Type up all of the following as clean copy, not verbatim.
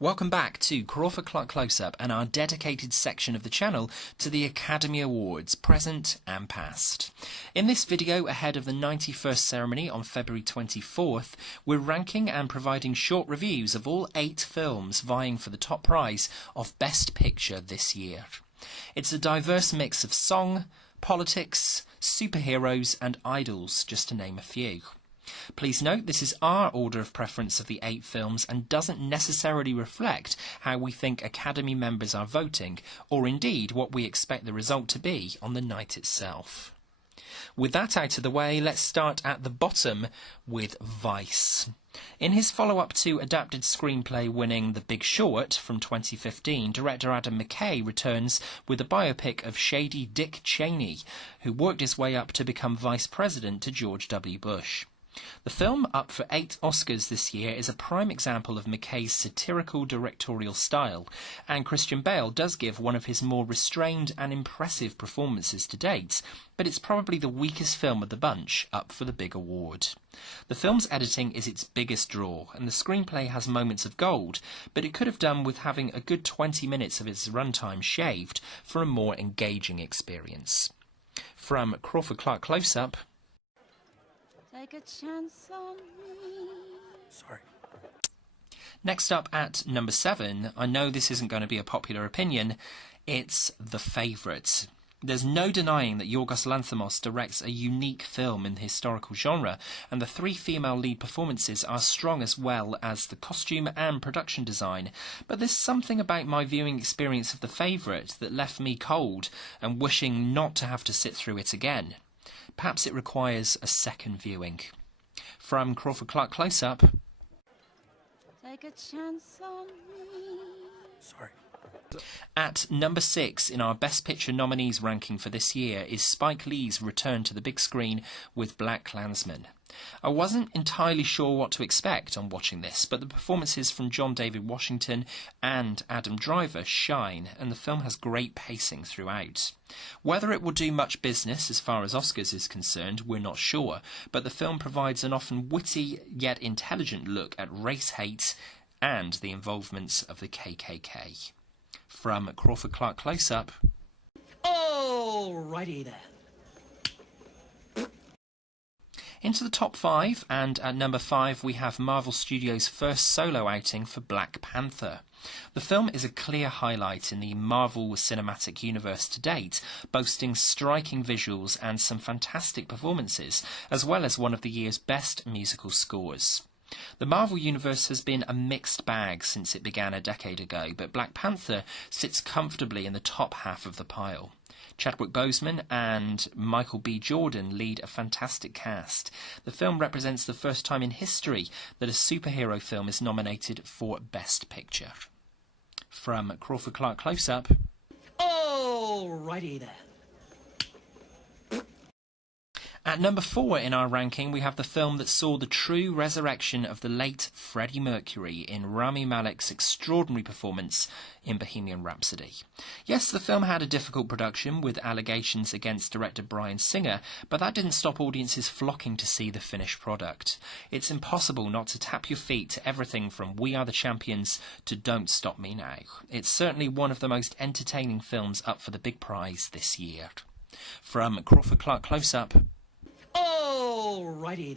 Welcome back to Crawford-Clark Close-Up and our dedicated section of the channel to the Academy Awards, present and past. In this video, ahead of the 91st ceremony on February 24th, we're ranking and providing short reviews of all 8 films vying for the top prize of Best Picture this year. It's a diverse mix of song, politics, superheroes and idols, just to name a few. Please note this is our order of preference of the 8 films and doesn't necessarily reflect how we think Academy members are voting, or indeed what we expect the result to be on the night itself. With that out of the way, let's start at the bottom with Vice. In his follow-up to adapted screenplay winning The Big Short from 2015, director Adam McKay returns with a biopic of shady Dick Cheney, who worked his way up to become vice president to George W. Bush. The film, up for 8 Oscars this year, is a prime example of McKay's satirical directorial style, and Christian Bale does give one of his more restrained and impressive performances to date, but it's probably the weakest film of the bunch up for the big award. The film's editing is its biggest draw, and the screenplay has moments of gold, but it could have done with having a good 20 minutes of its runtime shaved for a more engaging experience. From Crawford-Clark Close-Up. Take a chance on me. Sorry. Next up at number 7, I know this isn't going to be a popular opinion, it's The Favourite. There's no denying that Yorgos Lanthimos directs a unique film in the historical genre, and the 3 female lead performances are strong as well as the costume and production design, but there's something about my viewing experience of The Favourite that left me cold and wishing not to have to sit through it again. Perhaps it requires a second viewing. From Crawford-Clark Close-Up. Take a chance on me. Sorry. At number 6 in our Best Picture nominees ranking for this year is Spike Lee's return to the big screen with Klansmen. I wasn't entirely sure what to expect on watching this, but the performances from John David Washington and Adam Driver shine, and the film has great pacing throughout. Whether it will do much business as far as Oscars is concerned, we're not sure, but the film provides an often witty yet intelligent look at race hate and the involvements of the KKK. From Crawford-Clark Close-Up. Alrighty then. Into the top 5, and at number 5 we have Marvel Studios' first solo outing for Black Panther. The film is a clear highlight in the Marvel Cinematic Universe to date, boasting striking visuals and some fantastic performances, as well as one of the year's best musical scores. The Marvel Universe has been a mixed bag since it began a decade ago, but Black Panther sits comfortably in the top half of the pile. Chadwick Boseman and Michael B. Jordan lead a fantastic cast. The film represents the first time in history that a superhero film is nominated for Best Picture. From Crawford-Clark Close-Up. Alrighty then. At number 4 in our ranking, we have the film that saw the true resurrection of the late Freddie Mercury in Rami Malek's extraordinary performance in Bohemian Rhapsody. Yes, the film had a difficult production with allegations against director Bryan Singer, but that didn't stop audiences flocking to see the finished product. It's impossible not to tap your feet to everything from We Are the Champions to Don't Stop Me Now. It's certainly one of the most entertaining films up for the big prize this year. From Crawford-Clark Close-Up. Alrighty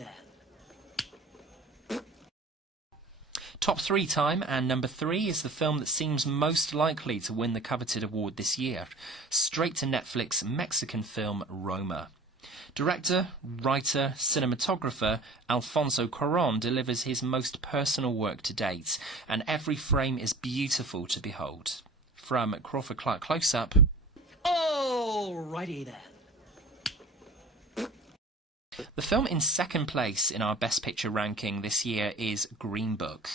then. Top 3 time, and number 3 is the film that seems most likely to win the coveted award this year. Straight to Netflix Mexican film Roma. Director, writer, cinematographer Alfonso Cuarón delivers his most personal work to date, and every frame is beautiful to behold. From Crawford-Clark Close-Up. Alrighty then. The film in second place in our Best Picture ranking this year is Green Book.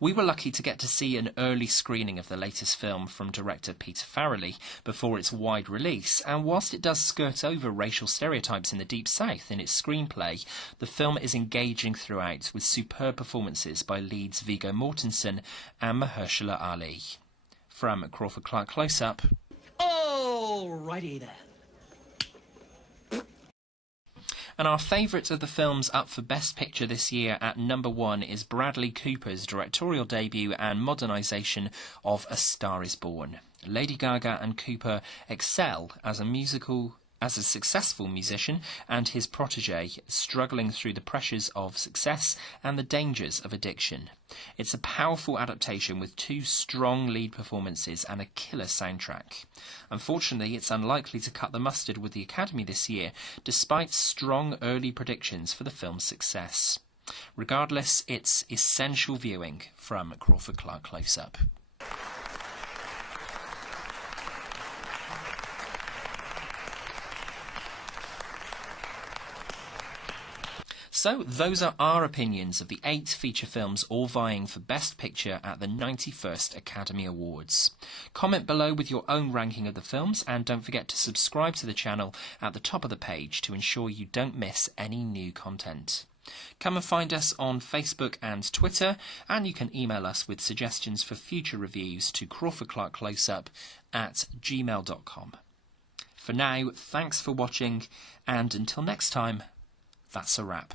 We were lucky to get to see an early screening of the latest film from director Peter Farrelly before its wide release, and whilst it does skirt over racial stereotypes in the Deep South in its screenplay, the film is engaging throughout with superb performances by leads Viggo Mortensen and Mahershala Ali. From Crawford-Clark Close-Up. Alrighty then. And our favourite of the films up for Best Picture this year at number 1 is Bradley Cooper's directorial debut and modernisation of A Star is Born. Lady Gaga and Cooper excel as a successful musician and his protege, struggling through the pressures of success and the dangers of addiction. It's a powerful adaptation with 2 strong lead performances and a killer soundtrack. Unfortunately, it's unlikely to cut the mustard with the Academy this year, despite strong early predictions for the film's success. Regardless, it's essential viewing from Crawford-Clark Close-Up. So, those are our opinions of the 8 feature films all vying for Best Picture at the 91st Academy Awards. Comment below with your own ranking of the films, and don't forget to subscribe to the channel at the top of the page to ensure you don't miss any new content. Come and find us on Facebook and Twitter, and you can email us with suggestions for future reviews to crawfordclarkcloseup@gmail.com. For now, thanks for watching, and until next time, that's a wrap.